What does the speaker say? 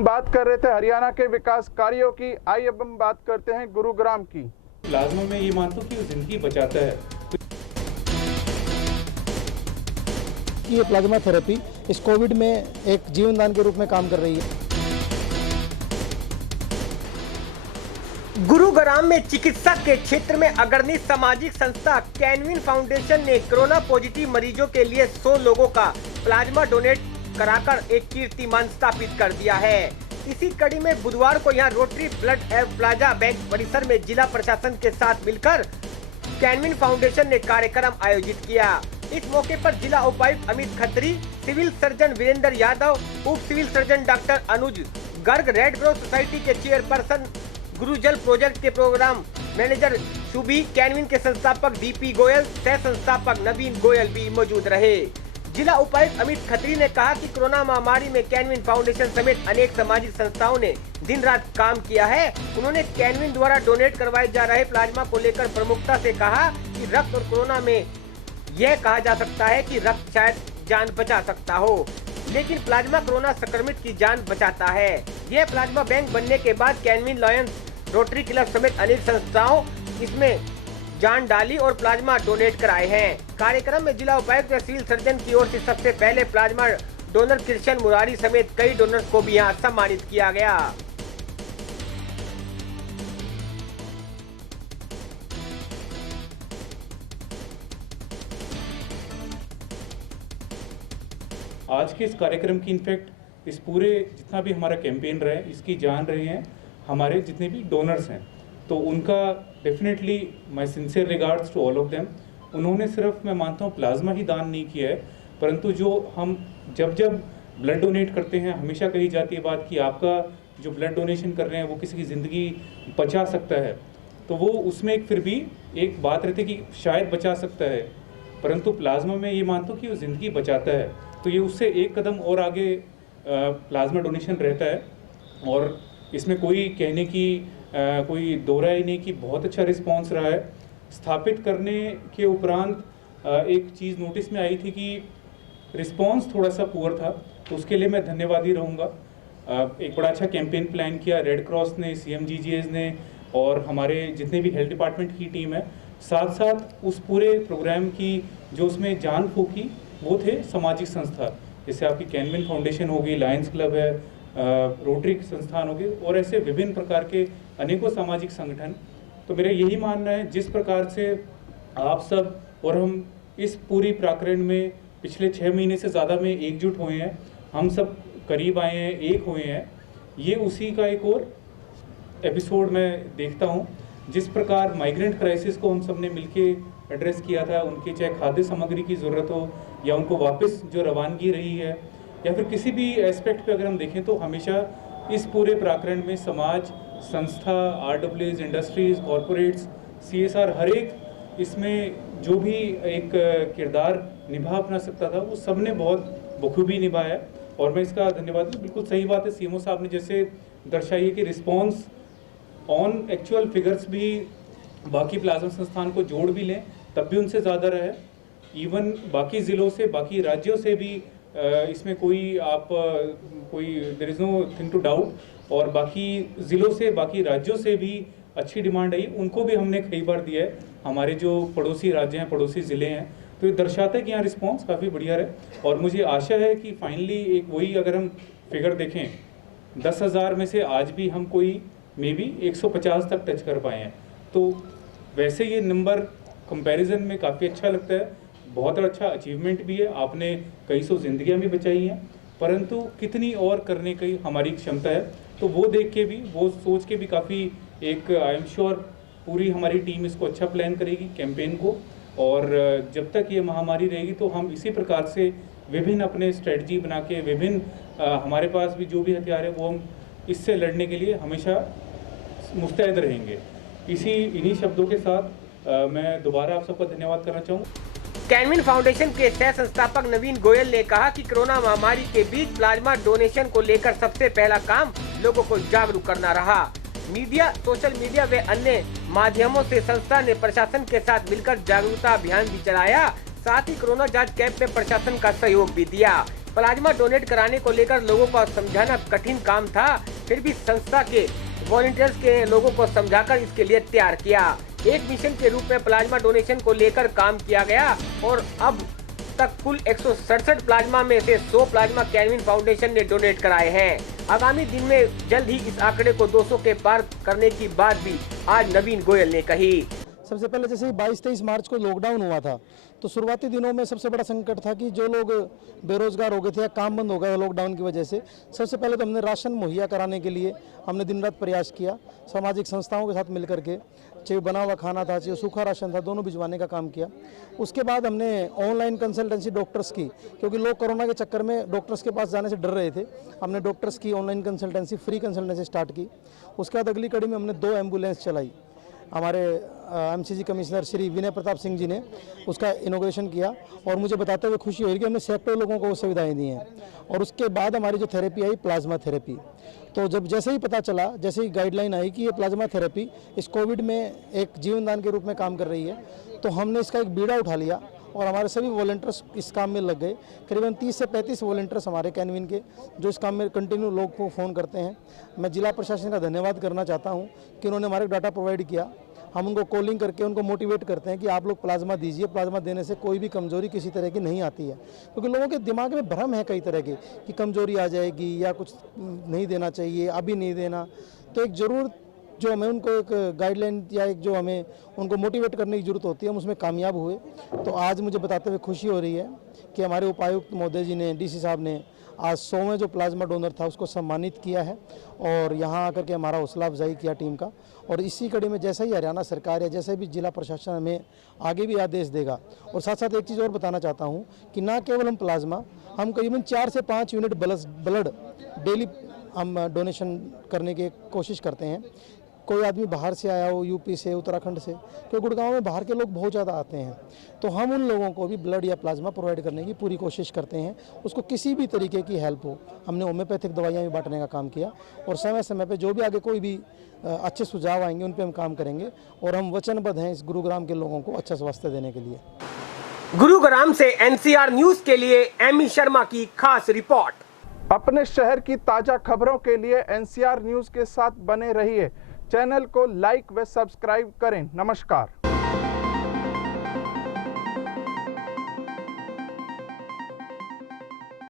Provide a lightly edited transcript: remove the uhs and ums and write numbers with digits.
हम बात कर रहे थे हरियाणा के विकास कार्यों की। आइए अब हम बात करते हैं गुरुग्राम की। प्लाज्मा में ये मानता हूँ कि वो जिंदगी बचाता है। ये प्लाज्मा थेरेपी इस कोविड में एक जीवनदान के रूप में काम कर रही है। गुरुग्राम में चिकित्सा के क्षेत्र में अग्रणी सामाजिक संस्था कैनविन फाउंडेशन ने कोरोना पॉजिटिव मरीजों के लिए 100 लोगों का प्लाज्मा डोनेट कराकर एक कीर्तिमान स्थापित कर दिया है। इसी कड़ी में बुधवार को यहां rotary blood and plasma bank परिसर में जिला प्रशासन के साथ मिलकर कैनविन फाउंडेशन ने कार्यक्रम आयोजित किया। इस मौके पर जिला उपायुक्त अमित खत्री, सिविल सर्जन वीरेंद्र यादव, उप सिविल सर्जन डॉक्टर अनुज गर्ग, रेड क्रॉस सोसाइटी के चेयरपर्सन गुरुजल प्रोजेक्ट के प्रोग्राम मैनेजर शुभी, कैनविन के संस्थापक डीपी गोयल, सह संस्थापक नवीन गोयल भी मौजूद रहे। जिला उपायुक्त अमित खत्री ने कहा कि कोरोना महामारी में कैनविन फाउंडेशन समेत अनेक सामाजिक संस्थाओं ने दिन रात काम किया है। उन्होंने कैनविन द्वारा डोनेट करवाए जा रहे प्लाज्मा को लेकर प्रमुखता से कहा कि रक्त और कोरोना में यह कहा जा सकता है कि रक्त शायद जान बचा सकता हो, लेकिन प्लाज्मा कोरोना संक्रमित की जान बचाता है। यह प्लाज्मा बैंक बनने के बाद कैनविन लॉयंस, रोटरी क्लब समेत अनेक संस्थाओं इसमें जान डाली और प्लाज्मा डोनेट कराए हैं। कार्यक्रम में जिला उपायुक्त व सिविल सर्जन की ओर से सबसे पहले प्लाज्मा डोनर कृष्ण मुरारी समेत कई डोनर्स को भी यहाँ सम्मानित किया गया। आज के इस कार्यक्रम की इनफैक्ट इस पूरे जितना भी हमारा कैंपेन रहा है इसकी जान रहे हैं हमारे जितने भी डोनर्स हैं, तो उनका definitely my sincere regards to all of them. उन्होंने सिर्फ मैं मानता हूँ प्लाज्मा ही दान नहीं किया है, परंतु जो हम जब ब्लड डोनेट करते हैं हमेशा कही जाती है बात कि आपका जो ब्लड डोनेशन कर रहे हैं वो किसी की ज़िंदगी बचा सकता है, तो वो उसमें एक फिर भी एक बात रहती है कि शायद बचा सकता है, परंतु प्लाज्मा में ये मानता हूँ कि वो ज़िंदगी बचाता है। तो ये उससे एक कदम और आगे प्लाज्मा डोनेशन रहता है और इसमें कोई कहने की कोई दो राय नहीं कि बहुत अच्छा रिस्पांस रहा है। स्थापित करने के उपरांत एक चीज़ नोटिस में आई थी कि रिस्पांस थोड़ा सा पुअर था, तो उसके लिए मैं धन्यवादी रहूँगा। एक बड़ा अच्छा कैंपेन प्लान किया रेड क्रॉस ने, CMGGS ने और हमारे जितने भी हेल्थ डिपार्टमेंट की टीम है, साथ साथ उस पूरे प्रोग्राम की जो उसमें जान फूकी वो थे सामाजिक संस्था, जैसे आपकी कैनविन फाउंडेशन होगी, लायंस क्लब है, रोटरी संस्थान होगी और ऐसे विभिन्न प्रकार के अनेकों सामाजिक संगठन। तो मेरा यही मानना है जिस प्रकार से आप सब और हम इस पूरी प्रकरण में पिछले 6 महीने से ज़्यादा में एकजुट हुए हैं, हम सब करीब आए हैं, एक हुए हैं, ये उसी का एक और एपिसोड मैं देखता हूँ। जिस प्रकार माइग्रेंट क्राइसिस को हम सब ने मिलके एड्रेस किया था, उनकी चाहे खाद्य सामग्री की ज़रूरत हो या उनको वापस जो रवानगी रही है या फिर किसी भी एस्पेक्ट पे अगर हम देखें तो हमेशा इस पूरे प्रकरण में समाज, संस्था, RWs, इंडस्ट्रीज़, कॉरपोरेट्स, CSR हर एक इसमें जो भी एक किरदार निभा अपना सकता था वो सब ने बहुत बखूबी निभाया और मैं इसका धन्यवाद। बिल्कुल सही बात है, CMO साहब ने जैसे दर्शाई है कि रिस्पॉन्स ऑन एक्चुअल फिगर्स भी बाकी प्लाज्मा संस्थान को जोड़ भी लें तब भी उनसे ज़्यादा रहे। इवन बाकी ज़िलों से, बाकी राज्यों से भी इसमें कोई there is nothing to doubt, और बाकी ज़िलों से, बाकी राज्यों से भी अच्छी डिमांड आई, उनको भी हमने कई बार दिया है। हमारे जो पड़ोसी राज्य हैं, पड़ोसी ज़िले हैं, तो ये दर्शाता है कि यहाँ रिस्पॉन्स काफ़ी बढ़िया रहे और मुझे आशा है कि फाइनली एक वही अगर हम फिगर देखें 10,000 में से आज भी हम कोई मे बी 150 तक टच कर पाए हैं, तो वैसे ये नंबर कंपैरिजन में काफ़ी अच्छा लगता है, बहुत अच्छा अचीवमेंट भी है। आपने कई सौ जिंदगियां भी बचाई हैं, परंतु कितनी और करने की हमारी क्षमता है, तो वो देख के भी, वो सोच के भी काफ़ी एक आई एम श्योर पूरी हमारी टीम इसको अच्छा प्लान करेगी कैंपेन को, और जब तक ये महामारी रहेगी तो हम इसी प्रकार से विभिन्न अपने स्ट्रेटजी बना के विभिन्न हमारे पास भी जो भी हथियार है वो हम इससे लड़ने के लिए हमेशा मुस्तैद रहेंगे। इन्हीं शब्दों के साथ मैं दोबारा आप सबका धन्यवाद करना चाहूँगा। कैनविन फाउंडेशन के सह संस्थापक नवीन गोयल ने कहा कि कोरोना महामारी के बीच प्लाज्मा डोनेशन को लेकर सबसे पहला काम लोगों को जागरूक करना रहा। मीडिया, सोशल मीडिया व अन्य माध्यमों से संस्था ने प्रशासन के साथ मिलकर जागरूकता अभियान भी चलाया, साथ ही कोरोना जांच कैंप में प्रशासन का सहयोग भी दिया। प्लाज्मा डोनेट कराने को लेकर लोगों को समझाना कठिन काम था, फिर भी संस्था के वॉलंटियर्स के लोगों को समझाकर इसके लिए तैयार किया। एक मिशन के रूप में प्लाज्मा डोनेशन को लेकर काम किया गया और अब तक कुल 167 प्लाज्मा में से 100 प्लाज्मा कैनविन फाउंडेशन ने डोनेट कराए हैं। आगामी दिन में जल्द ही इस आंकड़े को 200 के पार करने की बात भी आज नवीन गोयल ने कही। सबसे पहले जैसे 22-23 मार्च को लॉकडाउन हुआ था, तो शुरुआती दिनों में सबसे बड़ा संकट था कि जो लोग बेरोजगार हो गए थे या काम बंद हो गया लॉकडाउन की वजह से, सबसे पहले तो हमने राशन मुहैया कराने के लिए हमने दिन रात प्रयास किया। सामाजिक संस्थाओं के साथ मिलकर के, चाहे बना हुआ खाना था, चाहे सूखा राशन था, दोनों भिजवाने का काम किया। उसके बाद हमने ऑनलाइन कंसल्टेंसी डॉक्टर्स की, क्योंकि लोग कोरोना के चक्कर में डॉक्टर्स के पास जाने से डर रहे थे, हमने डॉक्टर्स की online consultancy, free consultancy start की। उसके बाद अगली कड़ी में हमने 2 एम्बुलेंस चलाई। हमारे एमसीजी कमिश्नर श्री विनय प्रताप सिंह जी ने उसका इनोग्रेशन किया और मुझे बताते हुए खुशी हुई कि हमने सैकड़ों लोगों को वो सुविधाएं दी हैं। और उसके बाद हमारी जो थेरेपी आई, प्लाज्मा थेरेपी, तो जब जैसे ही पता चला, जैसे ही गाइडलाइन आई कि ये प्लाज्मा थेरेपी इस कोविड में एक जीवनदान के रूप में काम कर रही है, तो हमने इसका एक बीड़ा उठा लिया और हमारे सभी वॉलंटियर्स इस काम में लग गए। करीबन 30 से 35 वॉलंटियर्स हमारे कैनविन के जो इस काम में कंटिन्यू लोग को फ़ोन करते हैं। मैं जिला प्रशासन का धन्यवाद करना चाहता हूं कि उन्होंने हमारे डाटा प्रोवाइड किया। हम उनको कॉलिंग करके उनको मोटिवेट करते हैं कि आप लोग प्लाज्मा दीजिए, प्लाज्मा देने से कोई भी कमजोरी किसी तरह की नहीं आती है, क्योंकि लोगों के दिमाग में भ्रम है कई तरह के कि कमजोरी आ जाएगी या कुछ नहीं देना चाहिए, अभी नहीं देना। तो एक ज़रूर जो हमें उनको एक गाइडलाइन या एक जो हमें उनको मोटिवेट करने की ज़रूरत होती है, हम उसमें कामयाब हुए। तो आज मुझे बताते हुए खुशी हो रही है कि हमारे उपायुक्त महोदय जी ने, डीसी साहब ने आज 100वें जो प्लाज्मा डोनर था उसको सम्मानित किया है और यहाँ आकर के हमारा हौसला अफजाई किया टीम का। और इसी कड़ी में जैसे ही हरियाणा सरकार या जैसे भी जिला प्रशासन हमें आगे भी आदेश देगा। और साथ साथ एक चीज़ और बताना चाहता हूँ कि ना केवल हम प्लाज्मा, हम करीबन 4 से 5 यूनिट ब्लड डेली हम डोनेशन करने की कोशिश करते हैं। कोई आदमी बाहर से आया हो, यूपी से, उत्तराखंड से, क्योंकि गुड़गांव में बाहर के लोग बहुत ज़्यादा आते हैं, तो हम उन लोगों को भी ब्लड या प्लाज्मा प्रोवाइड करने की पूरी कोशिश करते हैं। उसको किसी भी तरीके की हेल्प हो, हमने होम्योपैथिक दवाइयाँ भी बांटने का काम किया और समय समय पे जो भी आगे कोई भी अच्छे सुझाव आएंगे उन पे हम काम करेंगे और हम वचनबद्ध हैं इस गुरुग्राम के लोगों को अच्छा स्वास्थ्य देने के लिए। गुरुग्राम से एनसीआर न्यूज के लिए एमी शर्मा की खास रिपोर्ट। अपने शहर की ताज़ा खबरों के लिए एनसीआर न्यूज़ के साथ बने रहिए। चैनल को लाइक व सब्सक्राइब करें। नमस्कार।